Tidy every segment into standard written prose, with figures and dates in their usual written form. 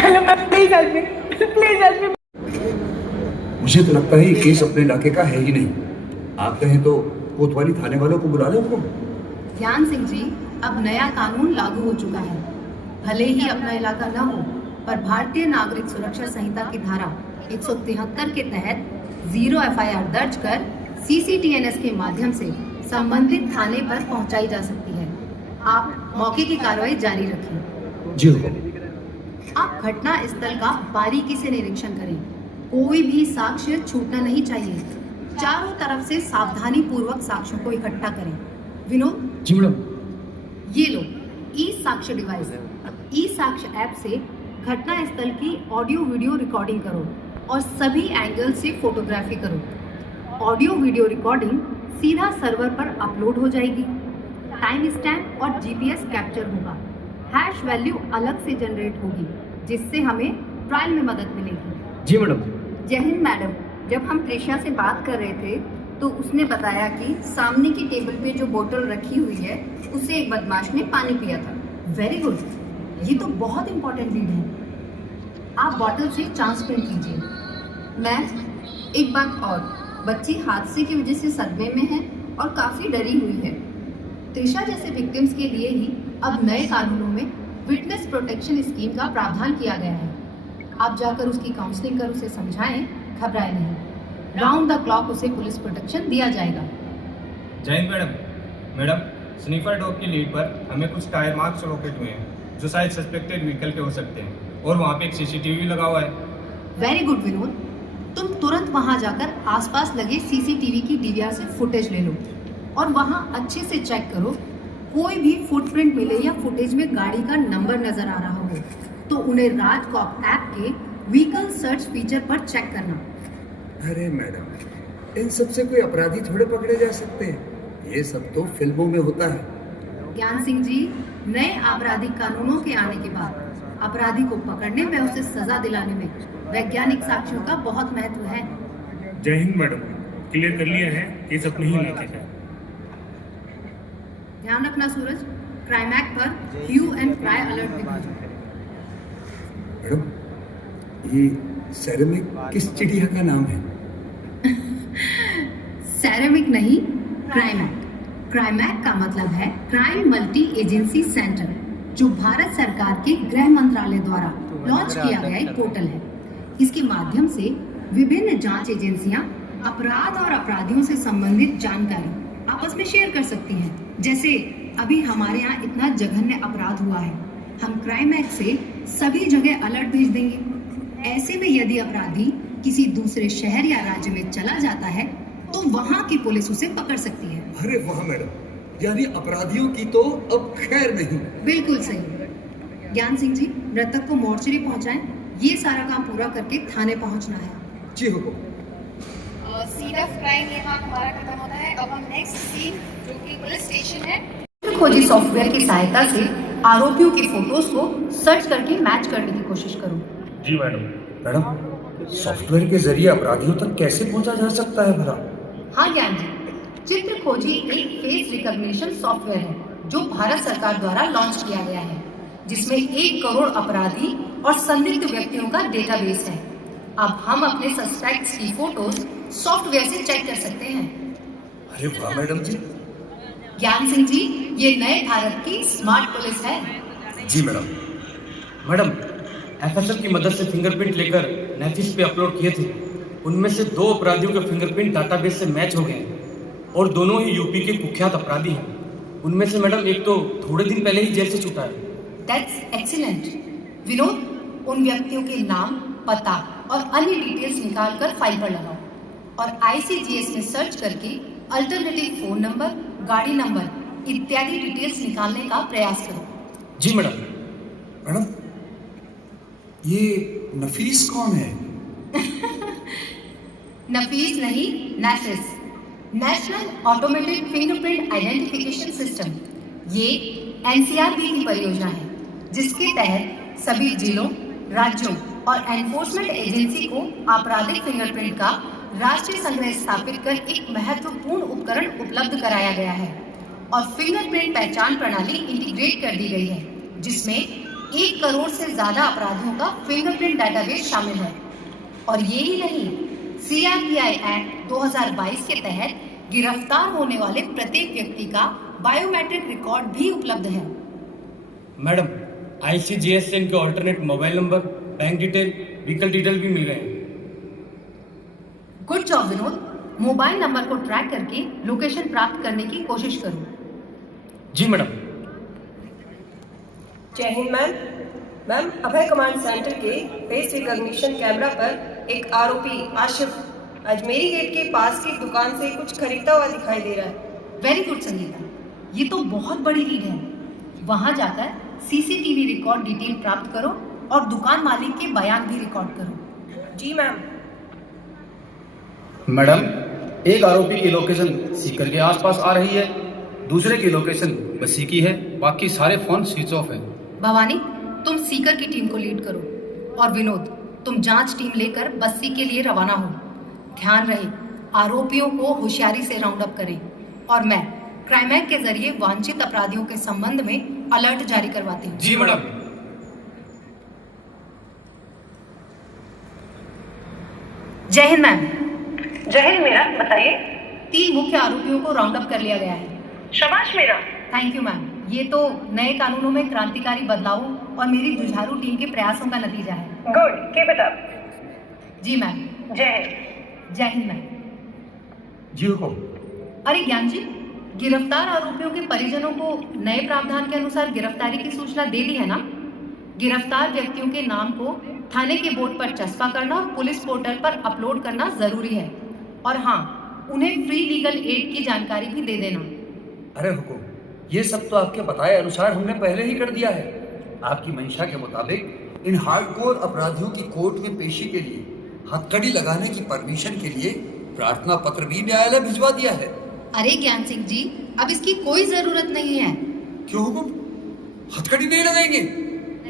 Hello ma'am, please help me, please help me. मुझे तो लगता है ये केस अपने इलाके का है ही नहीं। आप कहें तो कोतवाली थाने वालों को बुला लें उनको। ज्ञान सिंह जी, अब नया कानून लागू हो चुका है। भले ही अपना इलाका न हो, पर भारतीय नागरिक सुरक्षा संहिता की धारा 173 के तहत 0 एफआईआर दर्ज कर सीसीटीएनएस के माध्यम से संबंधित थाने पर पहुंचाई जा सकती है। आप मौके की कार्रवाई जारी रखें। जी हुकुम। आप घटना स्थल का बारीकी से निरीक्षण करें। कोई भी साक्ष्य छूटना नहीं चाहिए। चारों तरफ से सावधानी पूर्वक साक्ष्यों को इकट्ठा करें। विनोद, जी मैडम। ये लो ई साक्ष्य डिवाइस। ई साक्ष्य ऐप से घटना स्थल की ऑडियो वीडियो रिकॉर्डिंग करो और सभी एंगल से फोटोग्राफी करो। ऑडियो वीडियो रिकॉर्डिंग सीधा सर्वर पर अपलोड हो जाएगी। टाइम स्टैम्प और जीपीएस कैप्चर होगा। हैश वैल्यू अलग से जनरेट होगी, जिससे हमें ट्रायल में मदद मिलेगी। जी मैडम। जय हिंद मैडम, जब हम त्रिशा से बात कर रहे थे तो उसने बताया कि सामने की टेबल पे जो बोतल रखी हुई है उससे एक बदमाश ने पानी पिया था। वेरी गुड, ये तो बहुत इंपॉर्टेंट लीड है। आप बॉटल से चांस प्रिंट कीजिए। मैम, एक बात और, बच्ची हादसे की वजह से सदमे में है और काफ़ी डरी हुई है। त्रिशा जैसे विक्टिम्स के लिए ही अब नए कानूनों में विटनेस प्रोटेक्शन स्कीम का प्रावधान किया गया है। आप जाकर उसकी काउंसलिंग कर उसे समझाएं, घबराए नहीं। राउंड द क्लॉक उसे पुलिस प्रोटेक्शन दिया जाएगा। जय Hind madam. Madam, sniffer dog की लीड पर हमें कुछ टायर मार्क्स लोकेट हुए हैं जो शायद सस्पेक्टेड व्हीकल के हो सकते हैं, और वहाँ पे एक सीसीटीवी लगा हुआ है। वेरी गुड विनोद, तुम तुरंत वहां जाकर आसपास लगे सीसीटीवी की डीवीआर से फुटेज ले लो और वहां अच्छे से चेक करो। कोई भी फुटप्रिंट मिले या फुटेज में गाड़ी का नंबर नजर आ रहा हो तो उन्हें राजकॉप ऐप के व्हीकल सर्च फीचर पर चेक करना। अरे मैडम, इन सब से कोई अपराधी थोड़े पकड़े जा सकते हैं। ये सब तो फिल्मों में होता है। ज्ञान सिंह जी, नए आपराधिक कानूनों के आने के बाद अपराधी को पकड़ने में, उसे सजा दिलाने में वैज्ञानिक साक्ष्यों का बहुत महत्व है। जय हिंद मैडम, क्लियर कर लिया है, केस अपने ही इलाके का। ध्यान रखना सूरज, क्राइम एक्ट पर ह्यू एंड क्राई अलर्ट भी भेजो। मैडम, ये सेरेमिक किस चिड़िया का नाम है? सेरेमिक नहीं, क्राइम एक्ट। क्राइम एक्ट का मतलब है क्राइम मल्टी एजेंसी सेंटर, जो भारत सरकार के गृह मंत्रालय द्वारा लॉन्च किया गया एक पोर्टल है। इसके माध्यम से विभिन्न जांच एजेंसियां अपराध और अपराधियों से संबंधित जानकारी आपस में शेयर कर सकती हैं। जैसे अभी हमारे यहाँ इतना जघन्य अपराध हुआ है, हम क्राइम एक्ट से सभी जगह अलर्ट भेज देंगे। ऐसे में यदि अपराधी किसी दूसरे शहर या राज्य में चला जाता है तो वहाँ की पुलिस उसे पकड़ सकती है। अरे वाह मैडम, यानी अपराधियों की तो अब खैर नहीं। बिल्कुल सही। ज्ञान सिंह जी, मृतक को मोर्चरी पहुंचाएं। ये सारा काम पूरा करके थाने पहुंचना है। जी हुकुम। सीन ऑफ क्राइम यहाँ हमारा खत्म होता है। अब हम नेक्स्ट सीन, जो कि पुलिस स्टेशन है, खोजी सॉफ्टवेयर की सहायता से आरोपियों की फोटोज को सर्च करके मैच करने की कोशिश करो। जी मैडम। मैडम, सॉफ्टवेयर के जरिए अपराधियों तक कैसे पहुंचा जा सकता है भला? हाँ ज्ञान जी, चित्र खोजी एक फेस रिकॉग्निशन सॉफ्टवेयर है जो भारत सरकार द्वारा लॉन्च किया गया है, जिसमें 1 करोड़ अपराधी और संदिग्ध व्यक्तियों का डेटाबेस है। अब हम अपने सस्पेक्ट्स की फोटोज सॉफ्टवेयर से चेक कर सकते हैं। अरे वाह मैडम जी। ज्ञान सिंह जी, ये नए भारत की स्मार्ट पुलिस है। जी मैडम। मैडम, एफएसएल की मदद से फिंगरप्रिंट लेकर नेफिस पे अपलोड किए थे। उनमें से 2 अपराधियों के फिंगरप्रिंट डाटाबेस से मैच हो गए और दोनों ही यूपी के कुख्यात अपराधी हैं। उनमें से मैडम एक तो थोड़े दिन पहले ही जेल से छूटा है। That's excellent. विनोद, उन व्यक्तियों के नाम, पता और अन्य डिटेल्स निकाल कर फाइल पर लगाओ और आईसीजीएस में सर्च करके अल्टरनेटिव फोन नंबर, गाड़ी नंबर इत्यादि डिटेल्स निकालने का प्रयास करो। जी मैडम। मैडम, ये नफीस कौन है? नफीस नहीं, NAFIS, national automated fingerprint identification system. ये एनसीआरबी की परियोजना है, जिसके तहत सभी जिलों, राज्यों और एनफोर्समेंट एजेंसी को आपराधिक फिंगरप्रिंट का राष्ट्रीय संग्रह स्थापित कर एक महत्वपूर्ण उपकरण उपलब्ध कराया गया है और फिंगरप्रिंट पहचान प्रणाली इंटीग्रेट कर दी गई है, जिसमें 1 करोड़ से ज्यादा अपराधियों का फिंगरप्रिंट डाटाबेस शामिल है। और ये ही नहीं, CRPI एक्ट 2022 के तहत गिरफ्तार होने वाले प्रत्येक व्यक्ति का बायोमेट्रिक रिकॉर्ड भी उपलब्ध है। मैडम, ICGSN के alternate mobile number, bank detail, vehicle detail भी मिल गए हैं। Good job Vinod. Mobile number को ट्रैक करके लोकेशन प्राप्त करने की कोशिश करो। जी मैडम। जय हिंद मैम। मैम, अभय कमांड सेंटर के फेस रिकॉग्निशन कैमरा पर एक आरोपी आशिफ अजमेरी गेट के पास की दुकान से कुछ खरीदता हुआ दिखाई दे रहा है। वेरी गुड संगीता, ये तो बहुत बड़ी लीड है। वहां जाकर CCTV रिकॉर्ड डिटेल प्राप्त करो और दुकान मालिक के बयान भी रिकॉर्ड करो। जी मैम। मैडम, एक आरोपी की लोकेशन सीकर के आसपास आ रही है, दूसरे की लोकेशन बस्सी की है, बाकी सारे फोन स्विच ऑफ है। भवानी, तुम सीकर की टीम को लीड करो और विनोद, तुम जांच टीम लेकर बस्सी के लिए रवाना हो। ध्यान रहे, आरोपियों को होशियारी से राउंड अप करें और मैं क्राइम एक्ट के जरिए वांछित अपराधियों के संबंध में अलर्ट जारी करवाती हूँ। जी मैडम। जय हिंद मैम। जय हिंद मेरा, बताइए। 3 मुख्य आरोपियों को राउंड अप कर लिया गया है। शाबाश मेरा। Thank you ma'am. ये तो नए कानूनों में क्रांतिकारी बदलावों और मेरी जुझारू टीम के प्रयासों का नतीजा है। Good, keep it up. जी मैम। जय हिंद। जय हिंद मैम। जी हुकुम। अरे ज्ञान जी, गिरफ्तार आरोपियों के परिजनों को नए प्रावधान के अनुसार गिरफ्तारी की सूचना दे दी है ना? गिरफ्तार व्यक्तियों के नाम को थाने के बोर्ड पर चस्पा करना और पुलिस पोर्टल पर अपलोड करना जरूरी है। और हाँ, उन्हें फ्री लीगल एड की जानकारी भी दे देना। अरे हुकुम, ये सब तो आपके बताए अनुसार हमने पहले ही कर दिया है। आपकी मंशा के मुताबिक इन हार्डकोर अपराधियों की कोर्ट में पेशी के लिए हथकड़ी लगाने की परमिशन के लिए प्रार्थना पत्र भी न्यायालय भिजवा दिया है। अरे ज्ञान सिंह जी, अब इसकी कोई जरूरत नहीं है। क्यों हुकुम, हथकड़ी नहीं लगाएंगे?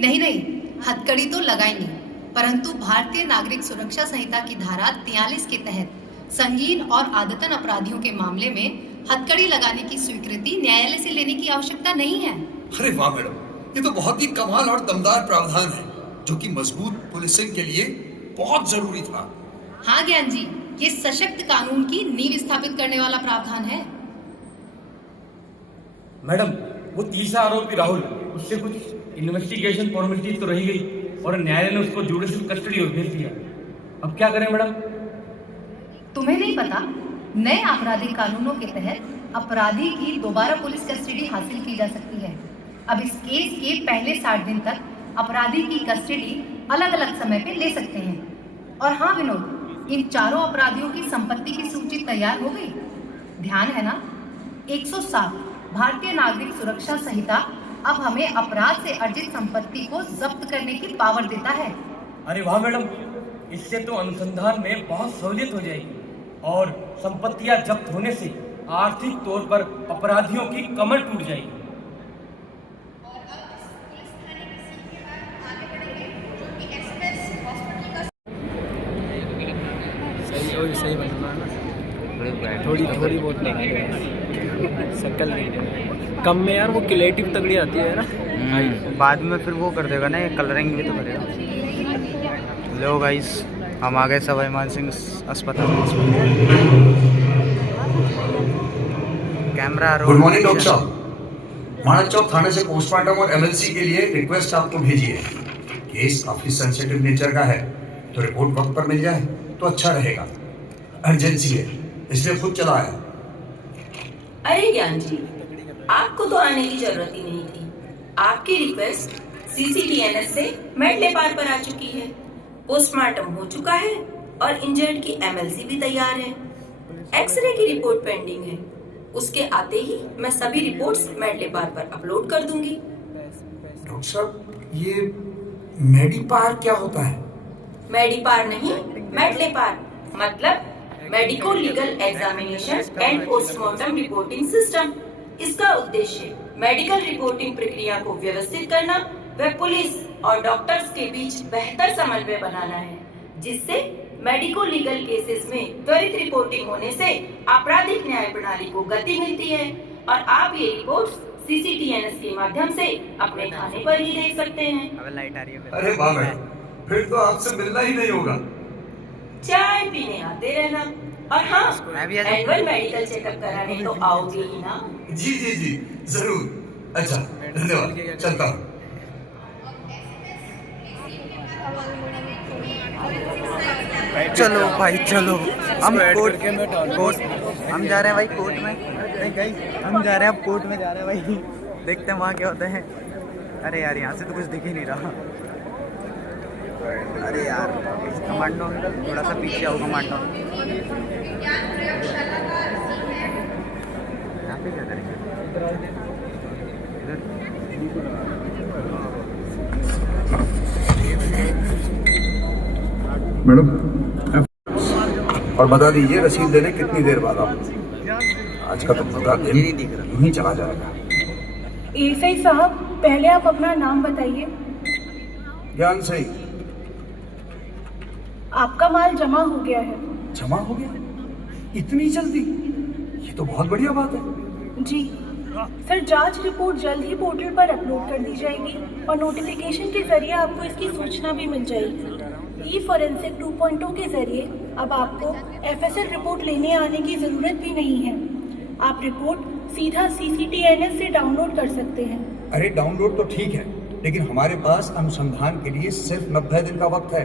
नहीं, हथकड़ी तो लगाएंगे, परंतु भारतीय नागरिक सुरक्षा संहिता की धारा 43 के तहत संगीन और आदतन अपराधियों के मामले में हथकड़ी लगाने की स्वीकृति न्यायालय से लेने की आवश्यकता नहीं है। अरे वाह मैडम, ये तो बहुत ही कमाल और दमदार प्रावधान है जो कि मजबूत पुलिसिंग के लिए बहुत जरूरी था। हाँ ज्ञान जी, ये सशक्त कानून की नींव स्थापित करने वाला प्रावधान है। मैडम, वो तीसरा आरोपी राहुल, उससे कुछ इन्वेस्टिगेशन फॉर्मेलिटी तो रही गई और न्यायालय ने उसको जुडिशियल कस्टडी में भेज दिया। अब क्या करें मैडम? तुम्हें नहीं पता, नए आपराधिक कानूनों के तहत अपराधी की दोबारा पुलिस कस्टडी हासिल की जा सकती है। अब इस केस के पहले 60 दिन तक अपराधी की कस्टडी अलग अलग समय पे ले सकते हैं। और हाँ विनोद, इन चारों अपराधियों की संपत्ति की सूची तैयार हो गई। ध्यान है ना? 107 भारतीय नागरिक सुरक्षा संहिता अब हमें अपराध से अर्जित संपत्ति को जब्त करने की पावर देता है। अरे वाह मैडम, इससे तो अनुसंधान में बहुत सहूलियत हो जाएगी और संपत्तियां जब्त होने से आर्थिक तौर पर अपराधियों की कमर टूट जाएगी। सही बनना ना, थोड़ी बहुत शक्ल नहीं कम में यार, वो क्रिएटिव तगड़ी आती है ना। बाद में फिर वो कर देगा ना, कलरिंग भी तो करेगा। लो गाइस, हम आ गए सवाई मानसिंह अस्पताल। Camera roll. Good morning doctor साहब। माणक चौक थाने से पोस्टमार्टम और MLC के लिए रिक्वेस्ट आपको भेजी है। केस काफी सेंसिटिव नेचर का है, तो रिपोर्ट वक्त पर मिल जाए तो अच्छा रहेगा। अर्जेंसी है, इसलिए खुद चला आया। अरे ज्ञान जी, आपको तो आने की जरूरत ही नहीं थी। आपकी रिक्वेस्ट CCTNS से मेडले पार पर आ चुकी है। पोस्टमार्टम हो चुका है और इंजर्ड की MLC भी तैयार है। एक्सरे की रिपोर्ट पेंडिंग है। उसके आते ही मैं सभी रिपोर्ट्स मेडले पार पर अपलोड कर दूंगी। डॉक्टर साहब, ये मेडिपार क्या होता है? मेडिपार नहीं, मेडले पार मतलब medico legal examination and postmortem reporting system. इसका उद्देश्य मेडिकल रिपोर्टिंग प्रक्रिया को व्यवस्थित करना व पुलिस और डॉक्टर्स के बीच बेहतर समन्वय बनाना है, जिससे मेडिको लीगल केसेस में त्वरित रिपोर्टिंग होने से आपराधिक न्याय प्रणाली को गति मिलती है और आप ये रिपोर्ट्स CCTNS के माध्यम से अपने थाने पर ही देख सकते हैं। अब लाइट आ रही है। अरे वाह मैडम, फिर तो आपसे मिलना ही नहीं होगा। चाय पीने आते रहना, और हाँ, मैं भी आ जाऊं? एनुअल मेडिकल चेकअप कराने तो आओगे ही ना? जी जी जी जरूर। अच्छा धन्यवाद, चलता हूँ। चलो भाई चलो, हम कोर्ट हम जा रहे हैं भाई कोर्ट में। नहीं गई, हम जा रहे हैं अब कोर्ट में जा रहे हैं भाई, देखते हैं वहाँ क्या होता है। अरे यार यहाँ से तो कुछ दिख ही नहीं रहा। अरे यार कमांडो अंकल थोड़ा सा पीछे आओ। कमांडो यहाँ पे क्या करेंगे? मैडम और बता दीजिए रसीद देने कितनी देर बाद आप? आज का तो पूरा दिन यूं ही चला जाएगा। एएसआई साहब, पहले आप अपना नाम बताइए। ज्ञान सही। आपका माल जमा हो गया है। जमा हो गया? इतनी जल्दी? ये तो बहुत बढ़िया बात है। जी सर, जांच रिपोर्ट जल्द ही पोर्टल पर अपलोड कर दी जाएगी और नोटिफिकेशन के जरिए आपको इसकी सूचना भी मिल जाएगी। ई फॉरेंसिक 2.0 के जरिए अब आपको FSL रिपोर्ट लेने आने की ज़रूरत भी नहीं है। आप रिपोर्ट सीधा CCTNS से डाउनलोड कर सकते हैं। अरे डाउनलोड तो ठीक है, लेकिन हमारे पास अनुसंधान के लिए सिर्फ 90 दिन का वक्त है।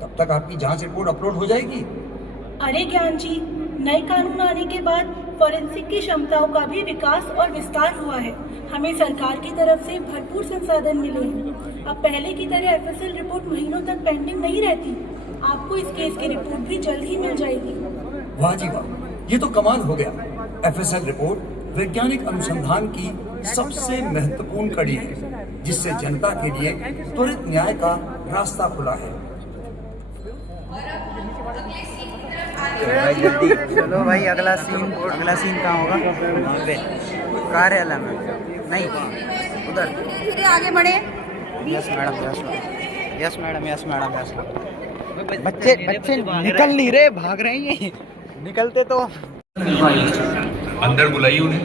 तब तक आपकी जांच रिपोर्ट अपलोड हो जाएगी। अरे ज्ञान जी, नए कानून आने के बाद फॉरेंसिक की क्षमताओं का भी विकास और विस्तार हुआ है। हमें सरकार की तरफ से भरपूर संसाधन मिले हैं। अब पहले की तरह FSL रिपोर्ट महीनों तक पेंडिंग नहीं रहती। आपको इस केस की रिपोर्ट भी जल्द ही मिल जाएगी। वाह जी वाह, ये तो कमाल हो गया। FSL रिपोर्ट वैज्ञानिक अनुसंधान की सबसे महत्वपूर्ण कड़ी है, जिससे जनता के लिए त्वरित न्याय का रास्ता खुला है। भाई जल्दी चलो भाई, अगला सीन कहाँ होगा? वहाँ पे कार्यालय में नहीं, उधर धीरे आगे बढ़े। Yes madam, yes madam, yes madam, yes madam, yes madam. बच्चे निकल नहीं रहे, भाग रहे हैं ये। निकलते तो अंदर बुलाइए उन्हें।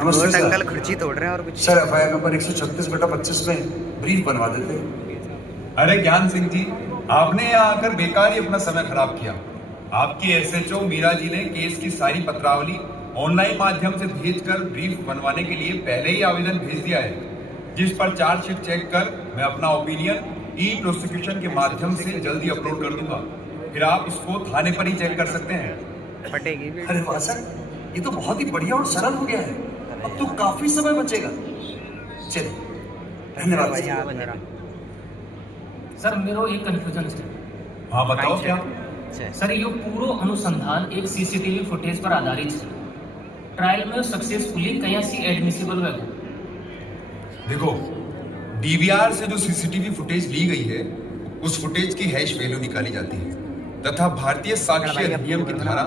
नमस्ते सर। अंकल खुर्ची तोड़ रहे हैं और कुछ। सर FIR नंबर 136/25 में ब्रीफ बनवा देते। अरे ज्ञान सिंह जी, आपने यहाँ आकर बेकार ही अपना समय खराब किया। आपकी SHO मीरा जी ने केस की सारी पत्रावली ऑनलाइन माध्यम से भेजकर ब्रीफ बनवाने के लिए पहले ही आवेदन भेज दिया है, जिस पर चार्जशीट चेक कर मैं अपना ओपिनियन ई-प्रोसिक्यूशन के माध्यम से जल्दी अपलोड कर दूंगा। फिर आप इसको थाने पर ही चेक कर सकते हैं। फटेगी। अरे वाह सर, ये तो बहुत ही बढ़िया और सरल हो गया है। अब तो काफी समय बचेगा। चलिए, धन्यवाद भाई। सर मेरो एक कन्फ्यूजन है। हाँ बताओ क्या? सर ये पूरो अनुसंधान एक CCTV फुटेज पर आधारित है। ट्रायल में सक्सेसफुली कहीं सी एडमिसिबल है। देखो, DVR से जो CCTV फुटेज ली गई है, उस फुटेज की हैश वैल्यू निकाली जाती है तथा भारतीय साक्ष्य अधिनियम की धारा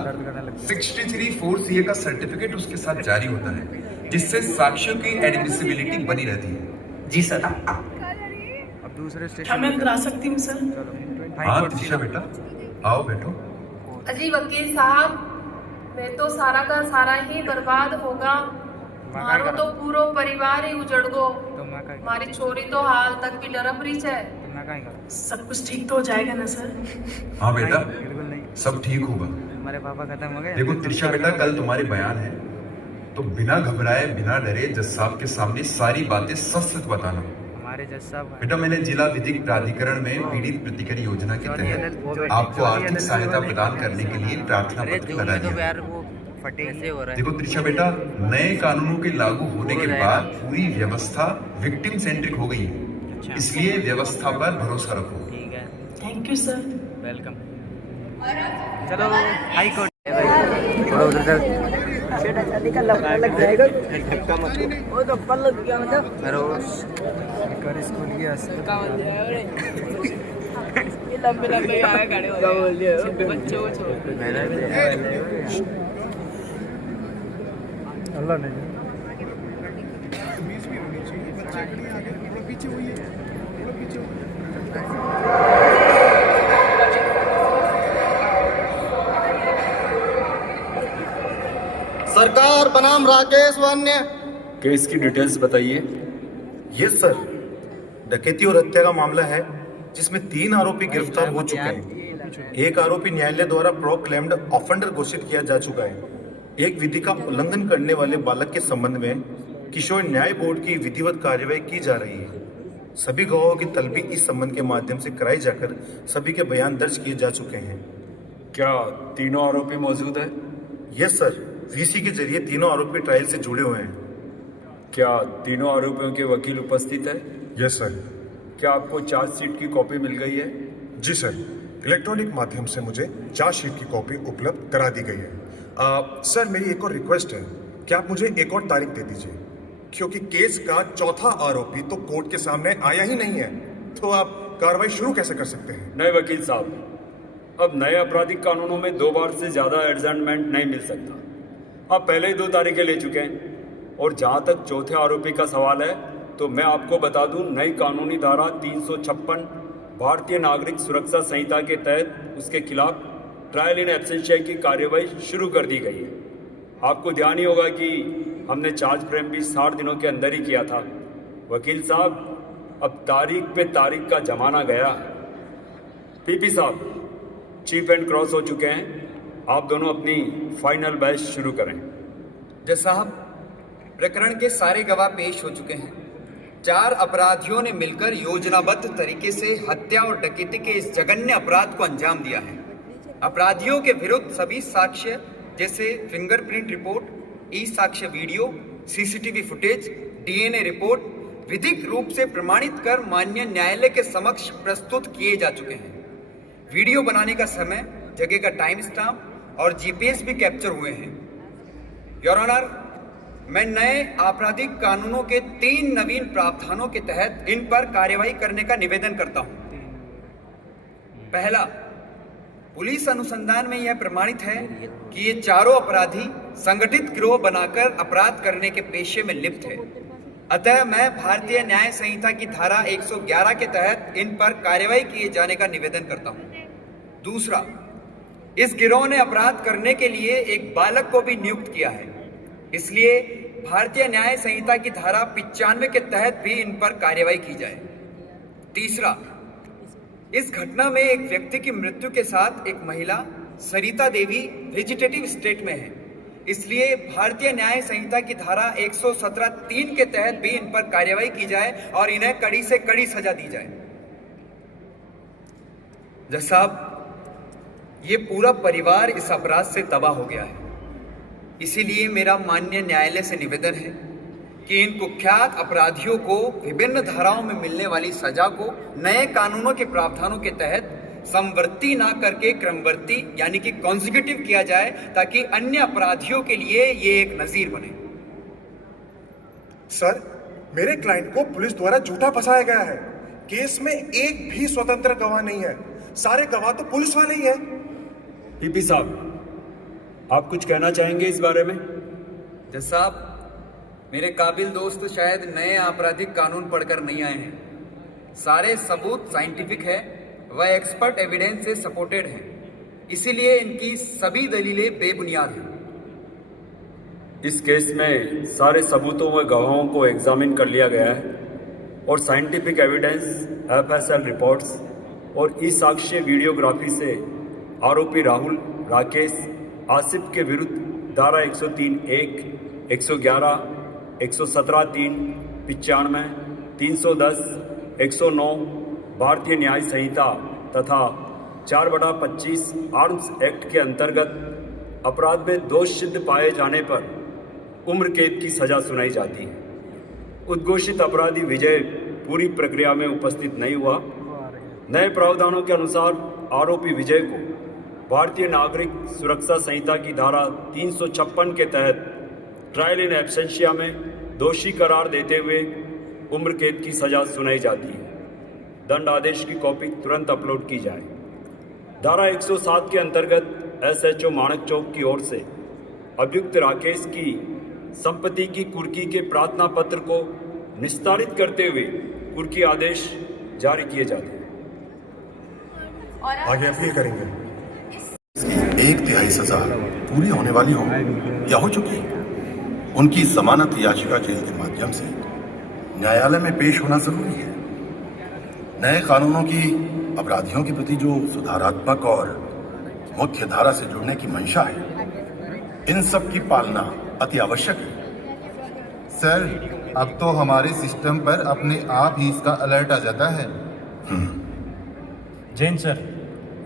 63(4)CA का सर्टिफिकेट उसके साथ जारी होता है, जिससे साक्ष्यों की एडमिसिबिलिटी बनी रहती है। जी सर। अब दूसरे स्टेशन मैं करा सकती हूँ सर? हाँ दिशा बेटा, आओ बैठो। अजी वकील साहब, मैं तो सारा का सारा ही बर्बाद होगा। मारो तो पूरो परिवार ही उजड़ गो। हमारी छोरी तो हाल तक भी डरम रही है। सब कुछ ठीक तो हो जाएगा ना सर? हाँ बेटा, सब ठीक होगा। हमारे पापा खत्म हो गए। देखो त्रिशा बेटा, कल तुम्हारे बयान है, तो बिना घबराए बिना डरे जज साहब के सामने सारी बातें सच बताना। हमारे जज साहब बेटा, मैंने जिला विधिक प्राधिकरण में पीड़ित प्रतिकर योजना के तहत आपको आर्थिक सहायता प्रदान करने के लिए प्रार्थना पत्र लगा दिया। देखो त्रिशा बेटा, नए कानूनों के लागू होने के बाद पूरी व्यवस्था विक्टिम सेंट्रिक हो गई है, इसलिए व्यवस्था पर भरोसा रखो। ठीक है, थैंक यू सर। वेलकम। चलो हाई कोर्ट थोड़ा उधर चल। लग जाएगा वो तो पलट गया मतलब कर स्कूल गया ये लंबे लंबे आए खड़े हो गए बच्चों को छोड़ अल्लाह नहीं। सरकार सर बनाम राकेश वन्य। केस की डिटेल्स बताइए। यस सर, डकैती और हत्या का मामला है जिसमें 3 आरोपी गिरफ्तार हो चुके हैं। एक आरोपी न्यायालय द्वारा प्रोक्लेम्ड ऑफेंडर घोषित किया जा चुका है। एक विधि का उल्लंघन करने वाले बालक के संबंध में किशोर न्याय बोर्ड की विधिवत कार्यवाही की जा रही है। सभी गवाहों की तलबी इस संबंध के माध्यम से कराई जाकर सभी के बयान दर्ज किए जा चुके हैं। क्या तीनों आरोपी मौजूद है? यस सर, वीसी के जरिए तीनों आरोपी ट्रायल से जुड़े हुए हैं। क्या तीनों आरोपियों के वकील उपस्थित है? Yes sir. क्या आपको चार्जशीट की कॉपी मिल गई है? जी सर, इलेक्ट्रॉनिक माध्यम से मुझे चार्जशीट की कॉपी उपलब्ध करा दी गई है। सर मेरी एक और रिक्वेस्ट है कि आप मुझे एक और तारीख दे दीजिए, क्योंकि केस का चौथा आरोपी तो कोर्ट के सामने आया ही नहीं है, तो आप कार्रवाई शुरू कैसे कर सकते हैं? नए वकील साहब, अब नए आपराधिक कानूनों में 2 बार से ज्यादा एडजमेंट नहीं मिल सकता। आप पहले ही 2 तारीखें ले चुके हैं। और जहां तक चौथे आरोपी का सवाल है तो मैं आपको बता दूं, नई कानूनी धारा 356 भारतीय नागरिक सुरक्षा संहिता के तहत उसके खिलाफ ट्रायल इन एब्सेंशिया की कार्यवाही शुरू कर दी गई है। आपको ध्यान ही होगा कि हमने चार्ज फ्रेम भी 60 दिनों के अंदर ही किया था। वकील साहब, अब तारीख पे तारीख का जमाना गया। पीपी साहब, चीफ एंड क्रॉस हो चुके हैं। आप दोनों अपनी फाइनल बहस शुरू करें। जज साहब, प्रकरण के सारे गवाह पेश हो चुके हैं। 4 अपराधियों ने मिलकर योजनाबद्ध तरीके से हत्या और डकैती के इस जघन्य अपराध को अंजाम दिया है। अपराधियों के विरुद्ध सभी साक्ष्य जैसे फिंगरप्रिंट रिपोर्ट, ई साक्ष्य video, CCTV footage, DNA report विधिक रूप से प्रमाणित कर माननीय न्यायालय के समक्ष प्रस्तुत किए जा चुके हैं। वीडियो बनाने का समय, जगह का टाइम स्टाम्प और जीपीएस भी कैप्चर हुए हैं। योर ऑनर, मैं नए आपराधिक कानूनों के 3 नवीन प्रावधानों के तहत इन पर कार्यवाही करने का निवेदन करता हूं। पहला, पुलिस अनुसंधान में यह प्रमाणित है कि ये चारों अपराधी संगठित गिरोह बनाकर अपराध करने के पेशे में लिप्त है। अतः मैं भारतीय न्याय संहिता की धारा 111 के तहत इन पर कार्यवाही किए जाने का निवेदन करता हूं। दूसरा, इस गिरोह ने अपराध करने के लिए एक बालक को भी नियुक्त किया है, इसलिए भारतीय न्याय संहिता की धारा 95 के तहत भी इन पर कार्यवाही की जाए। तीसरा, इस घटना में एक व्यक्ति की मृत्यु के साथ एक महिला सरिता देवी वेजिटेटिव स्टेट में है, इसलिए भारतीय न्याय संहिता की धारा 117(3) के तहत भी इन पर कार्यवाही की जाए और इन्हें कड़ी से कड़ी सजा दी जाए। जज साहब, ये पूरा परिवार इस अपराध से तबाह हो गया है, इसीलिए मेरा माननीय न्यायालय से निवेदन है कि इन कुख्यात अपराधियों को विभिन्न धाराओं में मिलने वाली सजा को नए कानूनों के प्रावधानों के तहत समवर्ती ना करके क्रमवर्ती यानी कि कॉन्जिक्यूटिव किया जाए, ताकि अन्य अपराधियों के लिए ये एक नजीर बने। सर, मेरे क्लाइंट को पुलिस द्वारा झूठा फंसाया गया है। केस में एक भी स्वतंत्र गवाह नहीं है, सारे गवाह तो पुलिस वाले ही हैं। पीपी साहब, आप कुछ कहना चाहेंगे इस बारे में? जज साहब, मेरे काबिल दोस्त शायद नए आपराधिक कानून पढ़कर नहीं आए हैं। सारे सबूत साइंटिफिक है, वह एक्सपर्ट एविडेंस से सपोर्टेड है, इसीलिए इनकी सभी दलीलें बेबुनियाद हैं। इस केस में सारे सबूतों व गवाहों को एग्जामिन कर लिया गया है और साइंटिफिक एविडेंस, एफएसएल रिपोर्ट्स और ई साक्ष्य वीडियोग्राफी से आरोपी राहुल, राकेश, आसिफ के विरुद्ध धारा 103(1), 111, 117(3), 95, 310, 109 भारतीय न्याय संहिता तथा 4/25 आर्म्स एक्ट के अंतर्गत अपराध में दोष सिद्ध पाए जाने पर उम्र कैद की सजा सुनाई जाती है। उद्घोषित अपराधी विजय पूरी प्रक्रिया में उपस्थित नहीं हुआ। नए प्रावधानों के अनुसार आरोपी विजय को भारतीय नागरिक सुरक्षा संहिता की धारा 356 के तहत ट्रायल इन एब्सेंशिया में दोषी करार देते हुए उम्र कैद की सजा सुनाई जाती है। दंड आदेश की कॉपी तुरंत अपलोड की जाए। धारा 107 के अंतर्गत एसएचओ माणक चौक की ओर से अभियुक्त राकेश की संपत्ति की कुर्की के प्रार्थना पत्र को निस्तारित करते हुए कुर्की आदेश जारी किए जाते हैं। आगे अपील करेंगे। 1/3 सजा पूरी होने वाली हो या हो चुकी है, उनकी जमानत याचिका जेल के माध्यम से न्यायालय में पेश होना जरूरी है। नए कानूनों की अपराधियों के प्रति जो सुधारात्मक और मुख्य धारा से जुड़ने की मंशा है, इन सब की पालना अति आवश्यक है। सर, अब तो हमारे सिस्टम पर अपने आप ही इसका अलर्ट आ जाता है। जैन सर,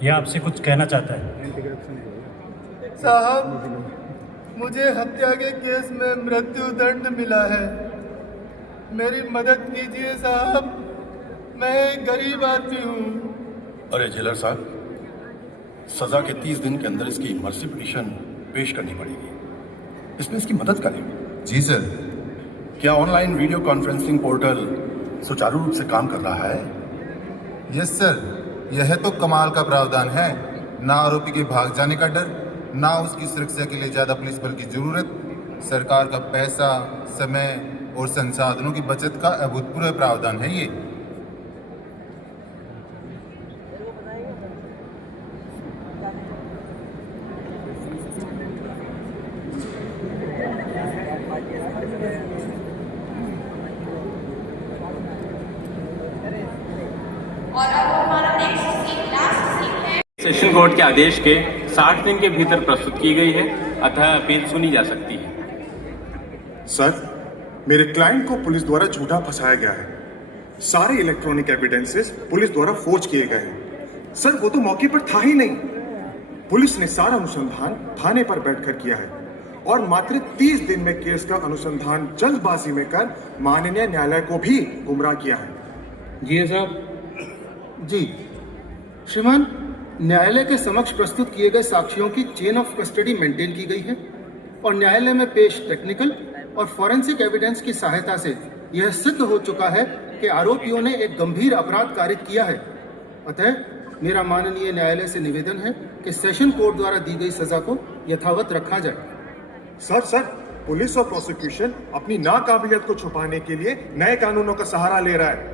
यह आपसे कुछ कहना चाहता है। साहब, मुझे हत्या के केस में मृत्यु दंड मिला है। मेरी मदद कीजिए साहब, मैं एक गरीब आदमी हूँ। अरे जेलर साहब, सजा के 30 दिन के अंदर इसकी मर्सी पिटीशन पेश करनी पड़ेगी। इसमें इसकी मदद करें। जी सर। क्या ऑनलाइन वीडियो कॉन्फ्रेंसिंग पोर्टल सुचारू रूप से काम कर रहा है? यस सर, यह तो कमाल का प्रावधान है। ना आरोपी के भाग जाने का डर, ना उसकी सुरक्षा के लिए ज्यादा पुलिस बल की जरूरत। सरकार का पैसा, समय और संसाधनों की बचत का अभूतपूर्व प्रावधान है ये। सेशन कोर्ट के आदेश के 60 दिन के भीतर प्रस्तुत की गई है, अतः अपील सुनी जा सकती है। सर, मेरे क्लाइंट को पुलिस द्वारा झूठा फंसाया गया है। सारे इलेक्ट्रॉनिक एविडेंसेस पुलिस द्वारा फोर्ज किए गए हैं। सर, वो तो मौके पर था ही नहीं। पुलिस ने सारा अनुसंधान थाने पर बैठकर किया है और मात्र 30 दिन में केस का अनुसंधान जल्दबाजी में कर माननीय न्यायालय को भी गुमराह किया है। जी साहब। जी श्रीमान, न्यायालय के समक्ष प्रस्तुत किए गए साक्ष्यों की चेन ऑफ कस्टडी मेंटेन की गई है और न्यायालय में पेश टेक्निकल और फॉरेंसिक एविडेंस की सहायता से यह सिद्ध हो चुका है कि आरोपियों ने एक गंभीर अपराध कारित किया है। अतः मेरा माननीय न्यायालय से निवेदन है कि सेशन कोर्ट द्वारा दी गई सजा को यथावत रखा जाए। सर, पुलिस और प्रोसिक्यूशन अपनी नाकाबिलियत को छुपाने के लिए नए कानूनों का सहारा ले रहा है।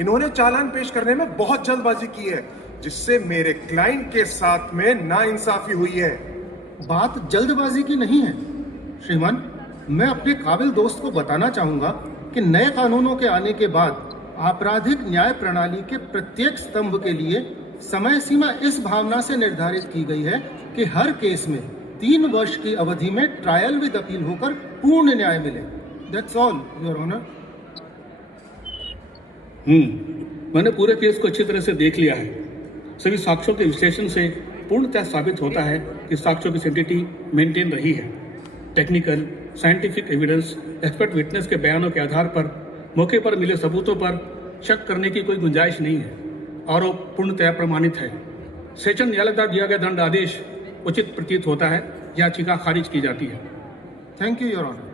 इन्होंने चालान पेश करने में बहुत जल्दबाजी की है, जिससे मेरे क्लाइंट के साथ में नाइंसाफी हुई है। बात जल्दबाजी की नहीं है श्रीमान। मैं अपने काबिल दोस्त को बताना चाहूंगा कि नए कानूनों के आने के बाद आपराधिक न्याय प्रणाली के प्रत्येक स्तंभ के लिए समय सीमा इस भावना से निर्धारित की गई है कि हर केस में 3 वर्ष की अवधि में ट्रायल विद अपील होकर पूर्ण न्याय मिले। That's all your honour. मैंने पूरे केस को अच्छी तरह से देख लिया है। सभी साक्ष्यों के विश्लेषण से पूर्णतः साबित होता है कि साक्ष्यों की सैंक्टिटी मेंटेन रही है। Technical, scientific evidence, expert witness के बयानों के आधार पर मौके पर मिले सबूतों पर शक करने की कोई गुंजाइश नहीं है। आरोप पूर्णतः प्रमाणित है। सेशन न्यायालय द्वारा दिया गया दंड आदेश उचित प्रतीत होता है। याचिका खारिज की जाती है। Thank you your honour.